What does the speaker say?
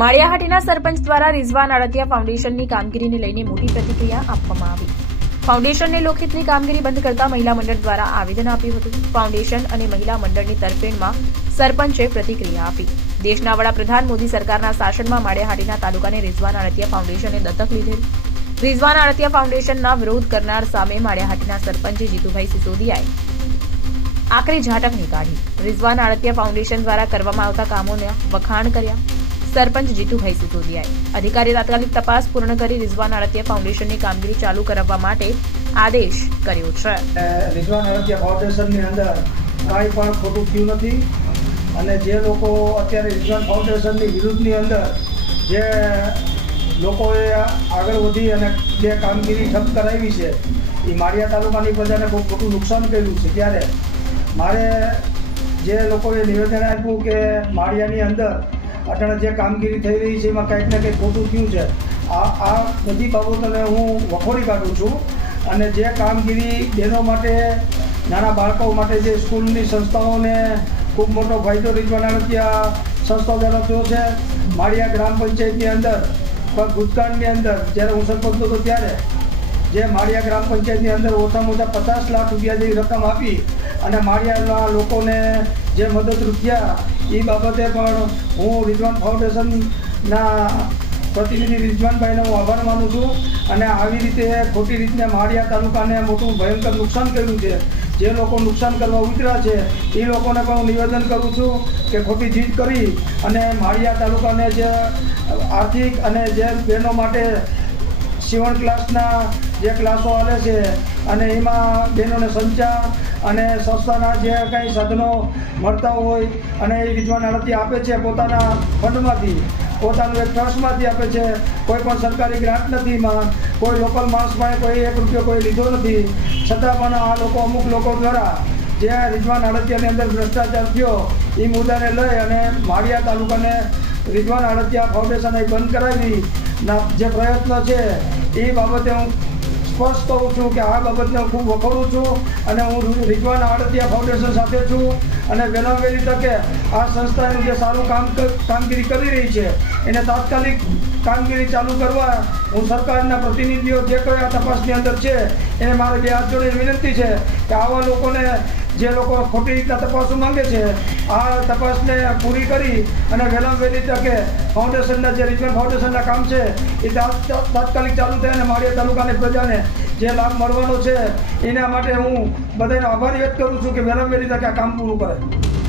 માળિયાહાટીના સરપંચ દ્વારા રિઝવાન આડતિયા ફાઉન્ડેશનની કામગીરીને લઈને મોટી પ્રતિક્રિયા આપવામાં આવી. ફાઉન્ડેશનને લોકહિતની કામગીરી બંધ કરતા મહિલા મંડળ દ્વારા આવેદન આપ્યું હતું. ફાઉન્ડેશન અને મહિલા મંડળની તરફેણમાં સરપંચે પ્રતિક્રિયા આપી. દેશના વડાપ્રધાન મોદી સરકારના શાસનમાં માળિયાહાટીના તાલુકાને રિઝવાન આડતિયા ફાઉન્ડેશને દત્તક લીધેલ. રિઝવાન આડતિયા ફાઉન્ડેશનના વિરોધ કરનાર સામે માળિયાહાટીના સરપંચ જીતુભાઈ સિસોદિયાએ આકરી ઝાટકની કાઢી રિઝવાન આડતિયા ફાઉન્ડેશન દ્વારા કરવામાં આવતા કામોને વખાણ કર્યા. સરપંચ જીતુભાઈ સિસોદિયાએ અધિકારી તાત્કાલિક તપાસ પૂર્ણ કરી રિઝવાન આડતિયા ફાઉન્ડેશનની કામગીરી ચાલુ કરાવવા માટે આદેશ કર્યો છે. રિઝવાન આરોગ્ય ફાઉન્ડેશનની અંદર કાંઈ પણ ખોટું થયું નથી અને જે લોકો અત્યારે રિઝવાન ફાઉન્ડેશનની વિરુદ્ધની અંદર જે લોકોએ આગળ વધી અને જે કામગીરી ઠપ કરાવી છે, એ માળિયા તાલુકાની પ્રજાને બહુ ખોટું નુકસાન કર્યું છે. ત્યારે મારે જે લોકોએ નિવેદન આપ્યું કે માળિયાની અંદર અટાણે જે કામગીરી થઈ રહી છે, એમાં કંઈક ને કંઈક ખોટું થયું છે. આ આ બધી બાબતોને હું વખોડી કાઢું છું. અને જે કામગીરી બહેનો માટે, નાના બાળકો માટે જે સ્કૂલની સંસ્થાઓને ખૂબ મોટો ફાયદો રીઝવાના ત્યાં સંસ્થાઓ દ્વારા થયો છે. માળિયા ગ્રામ પંચાયતની અંદર, પણ ભૂતકાળની અંદર, જ્યારે હું સરપંચ હતો ત્યારે જે માળિયા ગ્રામ પંચાયતની અંદર ઓછામાં ઓછા પચાસ લાખ રૂપિયા જેવી રકમ આપી અને માળિયાના લોકોને જે મદદરૂપ થયા એ બાબતે પણ હું રિઝવાન ફાઉન્ડેશનના પ્રતિનિધિ રિઝવાનભાઈનો હું આભાર માનું છું અને આવી રીતે ખોટી રીતને માળિયા તાલુકાને મોટું ભયંકર નુકસાન કર્યું છે. જે લોકો નુકસાન કરવા ઉતર્યા છે એ લોકોને પણ હું નિવેદન કરું છું કે ખોટી જીત કરી અને માળિયા તાલુકાને જે આર્થિક અને જે બહેનો માટે સીવણ ક્લાસના જે ક્લાસો આવે છે અને એમાં બહેનોને સંચાર અને સંસ્થાના જે કંઈ સાધનો મળતા હોય અને એ વિદ્વાન આરતી આપે છે પોતાના ફંડમાંથી, પોતાનું એક ટ્રસ્ટમાંથી આપે છે. કોઈ પણ સરકારી ગ્રાન્ટ નથી એમાં. કોઈ લોકલ માણસ પાસે કોઈ એક રૂપિયો કોઈ લીધો નથી. છતાં પણ આ લોકો અમુક લોકો દ્વારા જે રિજવાન આડતિયાની અંદર ભ્રષ્ટાચાર થયો એ મુદ્દાને લઈ અને માળિયા તાલુકાને રિજવાન આડતિયા ફાઉન્ડેશન એ બંધ કરાવી. જે પ્રયત્ન છે, એ બાબતે હું સ્પષ્ટ કહું છું કે આ બાબતને ખૂબ વખોડું છું અને હું રિજવાન આડતિયા ફાઉન્ડેશન સાથે છું અને વહેલા તકે આ સંસ્થાનું જે સારું કામ કામગીરી કરી રહી છે, એને તાત્કાલિક કામગીરી ચાલુ કરવા હું સરકારના પ્રતિનિધિઓ જે કોઈ આ તપાસની અંદર છે, એને મારે બે હાથ જોડે વિનંતી છે કે આવા લોકોને જે લોકો ખોટી રીતના તપાસો માંગે છે, આ તપાસને પૂરી કરી અને વહેલામાં વહેલી તકે ફાઉન્ડેશનના જે રિજનલ ફાઉન્ડેશનના કામ છે, એ તાત્કાલિક ચાલુ થાય અને માળિયા તાલુકાની પ્રજાને જે લાભ મળવાનો છે, એના માટે હું બધાનો આભાર વ્યક્ત કરું છું કે વહેલામાં વહેલી તકે આ કામ પૂરું કરે